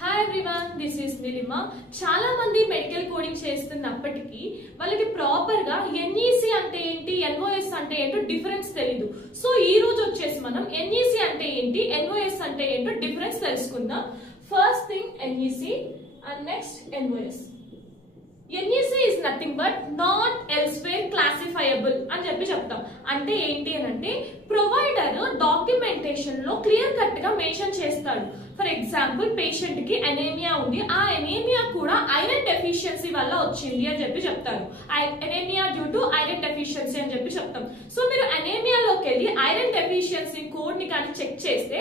Hi everyone, this is Nilima. చాలా మంది medical coding చేస్తున్నప్పటికీ వాళ్ళకి ప్రాపర్ గా NEC అంటే ఏంటి, NOS అంటే ఏంటో డిఫరెన్స్ తెలియదు. సో ఈ రోజు వచ్చేసి మనం NEC అంటే ఏంటి, NOS అంటే ఏంటో డిఫరెన్స్ తెలుసుకుందాం. First thing NEC and next NOS. NEC is nothing but not elsewhere classifiable అని చెప్తాం. అంటే ఏంటి అని అంటే ప్రొవైడర్ డాక్యుమెంటేషన్ లో క్లియర్ కట్ గా మెన్షన్ చేస్తాడు. ఫర్ ఎగ్జాంపుల్ పేషెంట్ కి అనేమియా ఉంది, ఆ అనేమియా కూడా ఐరన్ డెఫిషియన్సీ వల్ల వచ్చింది అని చెప్తారు. Anaemia due to iron deficiency అని చెప్తాం. సో మీరు అనేమియాలోకి వెళ్ళి ఐరన్ డెఫిషియన్సీ కోడ్ ని కానీ చెక్ చేస్తే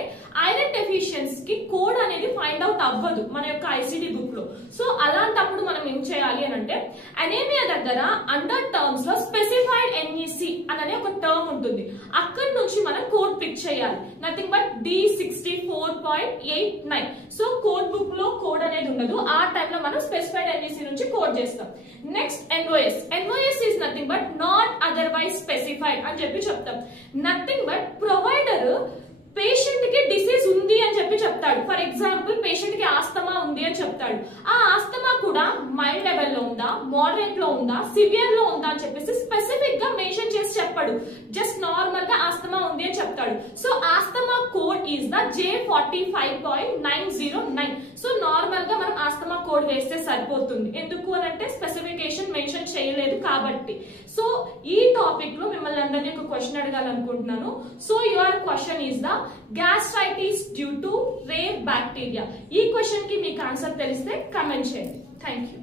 ఐరన్ డెఫిషియన్సీ కి కోడ్ అనేది ఫైండ్ అవుట్ అవ్వదు మన యొక్క ఐసిడి బుక్ లో. సో అలాంటప్పుడు మనం ఏం చేయాలి అని అంటే అనేమియా దగ్గర అండర్ టర్మ్స్ లో స్పెసిఫైడ్ NEC అనే ఒక టర్మ్ ఉంటుంది, అక్కడి నుంచి మనం కోడ్ పిక్ చేయాలి. Nothing but D64.89. So code book లో కోడ్ అనేది ఉండదు, ఆ టైంలో మనం స్పెసిఫైడ్ NEC నుంచి కోడ్ చేస్తాం. Next NOS is nothing but not otherwise specified అని చెప్తాం. నథింగ్ బట్ ప్రొవైడర్ పేషెంట్ కి డిసీజ్ ఉంది అని చెప్తాడు. ఫర్ ఎగ్జాంపుల్ పేషెంట్ కి ఆస్తమా ఉంది అని చెప్తాడు. ఆ ఆస్తమా కూడా మైల్డ్ లెవెల్ లో ఉందా, మోడరేట్ లో ఉందా, సివియర్ లో ఉందా అని చెప్పేసి స్పెసిఫిక్ గా మెన్షన్ చేసి చెప్పాడు. జస్ట్ నార్మల్ గా ఆస్తమా ఉంది అని చెప్తాడు. So asthma code is the J45.909. So normal గా మనం ఆస్తమా కోడ్ వేస్తే సరిపోతుంది. ఎందుకు అని అంటే స్పెసిఫికేషన్ మెన్షన్ చేయలేదు కాబట్టి. సో ఈ టాపిక్ లో మిమ్మల్ని అందరినీ ఒక క్వశ్చన్ అడగాలనుకుంటున్నాను. So your question is the gastritis due to rare bacteria. ఈ క్వశ్చన్ కి మీకు ఆన్సర్ తెలిస్తే కామెంట్ చేయండి. Thank you.